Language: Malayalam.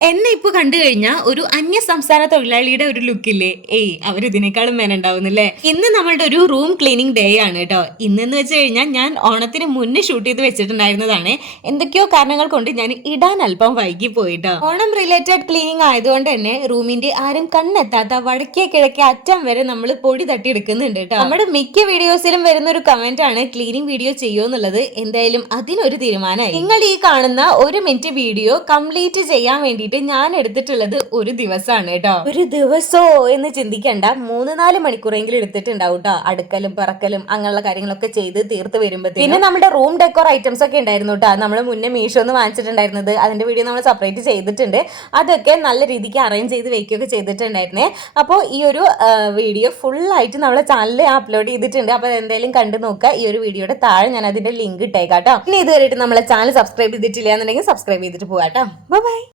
എന്നെ ഇപ്പൊ കണ്ടു കഴിഞ്ഞാൽ ഒരു അന്യ സംസ്ഥാന തൊഴിലാളിയുടെ ഒരു ലുക്കില്ലേ ഏയ് അവർ ഇതിനേക്കാളും മേനുണ്ടാവുന്നില്ലേ ഇന്ന് നമ്മളുടെ ഒരു റൂം ക്ലീനിങ് ഡേ ആണ് കേട്ടോ ഇന്നെന്ന് വെച്ച് കഴിഞ്ഞാൽ ഞാൻ ഓണത്തിന് മുന്നേ ഷൂട്ട് ചെയ്ത് വെച്ചിട്ടുണ്ടായിരുന്നതാണ്. എന്തൊക്കെയോ കാരണങ്ങൾ കൊണ്ട് ഞാൻ ഇടാൻ അല്പം വൈകി പോയിട്ടോ ഓണം റിലേറ്റഡ് ക്ലീനിങ് ആയതുകൊണ്ട് തന്നെ റൂമിന്റെ ആരും കണ്ണെത്താത്ത വടക്കേ കിഴക്കേ അറ്റം വരെ നമ്മൾ പൊടി തട്ടിയെടുക്കുന്നുണ്ട് കേട്ടോ നമ്മുടെ മിക്ക വീഡിയോസിലും വരുന്ന ഒരു കമന്റ് ആണ് ക്ലീനിങ് വീഡിയോ ചെയ്യുമെന്നുള്ളത് എന്തായാലും അതിനൊരു തീരുമാനമായി. നിങ്ങൾ ഈ കാണുന്ന ഒരു മിനിറ്റ് വീഡിയോ കംപ്ലീറ്റ് ചെയ്യാൻ വേണ്ടിയിട്ട് ഞാൻ എടുത്തിട്ടുള്ളത് ഒരു ദിവസമാണ് കേട്ടോ. ഒരു ദിവസോ എന്ന് ചിന്തിക്കണ്ട. മൂന്ന് നാല് മണിക്കൂറെങ്കിലും എടുത്തിട്ടുണ്ടാവും കേട്ടോ അടുക്കലും പറക്കലും അങ്ങനെയുള്ള കാര്യങ്ങളൊക്കെ ചെയ്ത് തീർത്ത് വരുമ്പോൾ പിന്നെ നമ്മുടെ റൂം ഡെക്കോർ ഐറ്റംസ് ഒക്കെ ഉണ്ടായിരുന്നു കേട്ടോ നമ്മൾ മുന്നേ മീഷോ ഒന്ന് വാങ്ങിച്ചിട്ടുണ്ടായിരുന്നത്. അതിന്റെ വീഡിയോ നമ്മൾ സെപ്പറേറ്റ് ചെയ്തിട്ടുണ്ട്. അതൊക്കെ നല്ല രീതിക്ക് അറേഞ്ച് ചെയ്ത് വെക്കുകയൊക്കെ ചെയ്തിട്ടുണ്ടായിരുന്നേ. അപ്പോൾ ഈ ഒരു വീഡിയോ ഫുൾ ആയിട്ട് നമ്മളെ ചാനലിൽ അപ്ലോഡ് ചെയ്തിട്ടുണ്ട്. അപ്പോൾ എന്തായാലും കണ്ടു നോക്കുക. ഈ ഒരു വീഡിയോയുടെ താഴെ ഞാൻ അതിന്റെ ലിങ്ക് ഇട്ടേക്കാം കേട്ടോ പിന്നെ ഇതുവരെയായിട്ട് നമ്മളെ ചാനൽ സബ്സ്ക്രൈബ് ചെയ്തിട്ടില്ല എന്നുണ്ടെങ്കിൽ സബ്സ്ക്രൈബ് ചെയ്തിട്ട് പോകാം കേട്ടോ ബൈ